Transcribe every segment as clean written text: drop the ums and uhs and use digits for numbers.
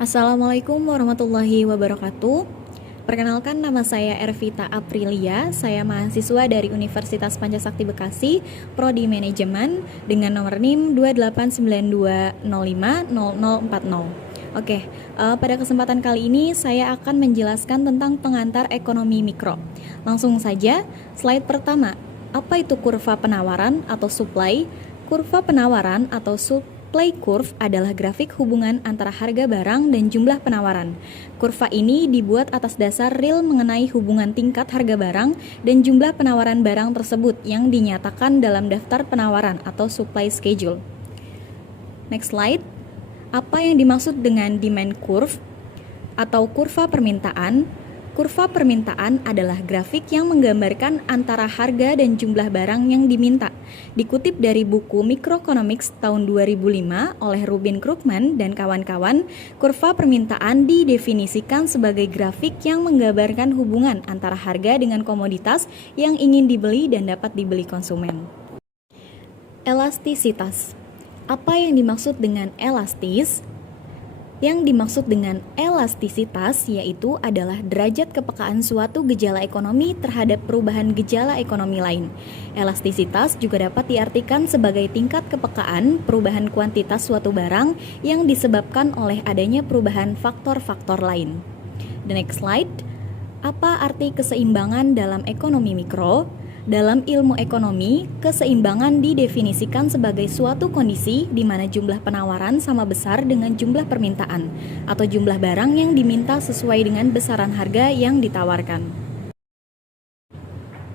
Assalamualaikum warahmatullahi wabarakatuh. Perkenalkan, nama saya Ervita Aprilia. Saya mahasiswa dari Universitas Pancasakti Bekasi, Prodi Manajemen dengan nomor NIM 2892050040. Oke, pada kesempatan kali ini saya akan menjelaskan tentang pengantar ekonomi mikro. Langsung saja, slide pertama. Apa itu kurva penawaran atau supply? Kurva penawaran atau supply curve adalah grafik hubungan antara harga barang dan jumlah penawaran. Kurva ini dibuat atas dasar real mengenai hubungan tingkat harga barang dan jumlah penawaran barang tersebut yang dinyatakan dalam daftar penawaran atau supply schedule. Next slide. Apa yang dimaksud dengan demand curve atau kurva permintaan? Kurva permintaan adalah grafik yang menggambarkan antara harga dan jumlah barang yang diminta. Dikutip dari buku Microeconomics tahun 2005 oleh Rubin Krugman dan kawan-kawan, kurva permintaan didefinisikan sebagai grafik yang menggambarkan hubungan antara harga dengan komoditas yang ingin dibeli dan dapat dibeli konsumen. Elastisitas. Apa yang dimaksud dengan elastis? Yang dimaksud dengan elastisitas yaitu adalah derajat kepekaan suatu gejala ekonomi terhadap perubahan gejala ekonomi lain. Elastisitas juga dapat diartikan sebagai tingkat kepekaan perubahan kuantitas suatu barang yang disebabkan oleh adanya perubahan faktor-faktor lain. The next slide. Apa arti keseimbangan dalam ekonomi mikro? Dalam ilmu ekonomi, keseimbangan didefinisikan sebagai suatu kondisi di mana jumlah penawaran sama besar dengan jumlah permintaan, atau jumlah barang yang diminta sesuai dengan besaran harga yang ditawarkan.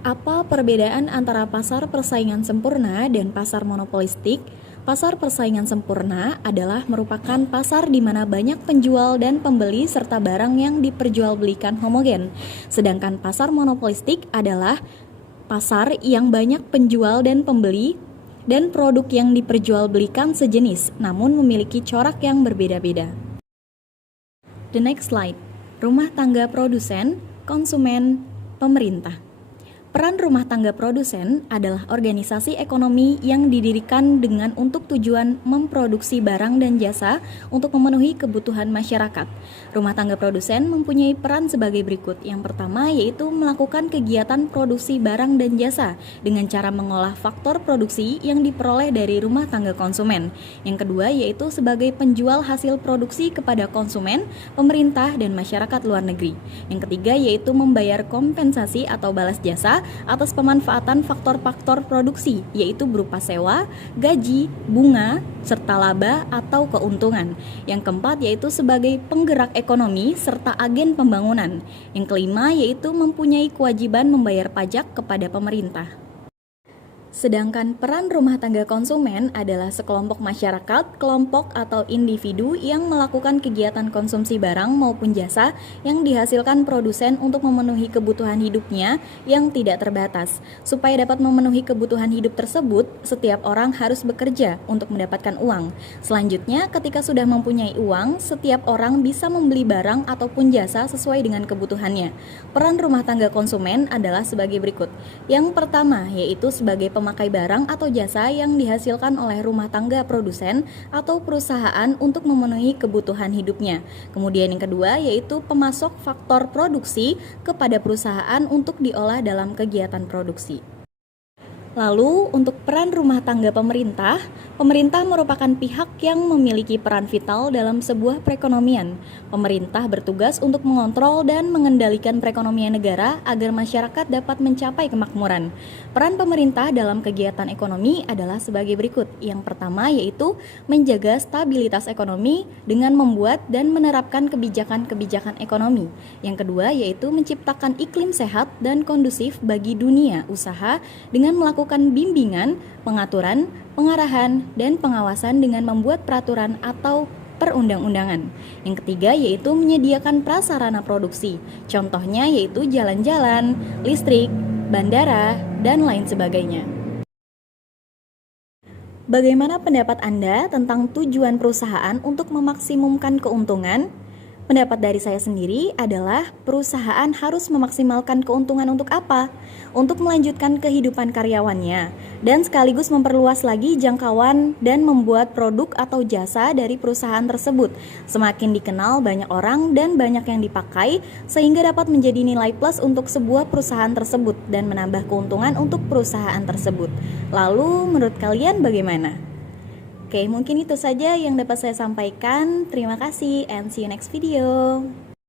Apa perbedaan antara pasar persaingan sempurna dan pasar monopolistik? Pasar persaingan sempurna adalah merupakan pasar di mana banyak penjual dan pembeli serta barang yang diperjualbelikan homogen. Sedangkan pasar monopolistik adalah pasar yang banyak penjual dan pembeli dan produk yang diperjualbelikan sejenis namun memiliki corak yang berbeda-beda. The next slide. Rumah tangga produsen, konsumen, pemerintah. Peran rumah tangga produsen adalah organisasi ekonomi yang didirikan dengan untuk tujuan memproduksi barang dan jasa untuk memenuhi kebutuhan masyarakat. Rumah tangga produsen mempunyai peran sebagai berikut. Yang pertama yaitu melakukan kegiatan produksi barang dan jasa dengan cara mengolah faktor produksi yang diperoleh dari rumah tangga konsumen. Yang kedua yaitu sebagai penjual hasil produksi kepada konsumen, pemerintah, dan masyarakat luar negeri. Yang ketiga yaitu membayar kompensasi atau balas jasa atas pemanfaatan faktor-faktor produksi, yaitu berupa sewa, gaji, bunga, serta laba atau keuntungan. Yang keempat yaitu sebagai penggerak ekonomi serta agen pembangunan. Yang kelima yaitu mempunyai kewajiban membayar pajak kepada pemerintah. Sedangkan peran rumah tangga konsumen adalah sekelompok masyarakat, kelompok atau individu yang melakukan kegiatan konsumsi barang maupun jasa yang dihasilkan produsen untuk memenuhi kebutuhan hidupnya yang tidak terbatas. Supaya dapat memenuhi kebutuhan hidup tersebut, setiap orang harus bekerja untuk mendapatkan uang. Selanjutnya, ketika sudah mempunyai uang, setiap orang bisa membeli barang ataupun jasa sesuai dengan kebutuhannya. Peran rumah tangga konsumen adalah sebagai berikut. Yang pertama, yaitu sebagai memakai barang atau jasa yang dihasilkan oleh rumah tangga produsen atau perusahaan untuk memenuhi kebutuhan hidupnya. Kemudian yang kedua yaitu pemasok faktor produksi kepada perusahaan untuk diolah dalam kegiatan produksi. Lalu, untuk peran rumah tangga pemerintah, pemerintah merupakan pihak yang memiliki peran vital dalam sebuah perekonomian. Pemerintah bertugas untuk mengontrol dan mengendalikan perekonomian negara agar masyarakat dapat mencapai kemakmuran. Peran pemerintah dalam kegiatan ekonomi adalah sebagai berikut. Yang pertama yaitu menjaga stabilitas ekonomi dengan membuat dan menerapkan kebijakan-kebijakan ekonomi. Yang kedua yaitu menciptakan iklim sehat dan kondusif bagi dunia usaha dengan melakukan bimbingan, pengaturan, pengarahan, dan pengawasan dengan membuat peraturan atau perundang-undangan. Yang ketiga yaitu menyediakan prasarana produksi. Contohnya yaitu jalan-jalan, listrik, bandara, dan lain sebagainya. Bagaimana pendapat Anda tentang tujuan perusahaan untuk memaksimumkan keuntungan? Pendapat dari saya sendiri adalah perusahaan harus memaksimalkan keuntungan untuk apa? Untuk melanjutkan kehidupan karyawannya dan sekaligus memperluas lagi jangkauan dan membuat produk atau jasa dari perusahaan tersebut semakin dikenal banyak orang dan banyak yang dipakai sehingga dapat menjadi nilai plus untuk sebuah perusahaan tersebut dan menambah keuntungan untuk perusahaan tersebut. Lalu menurut kalian bagaimana? Oke, mungkin itu saja yang dapat saya sampaikan. Terima kasih and see you next video.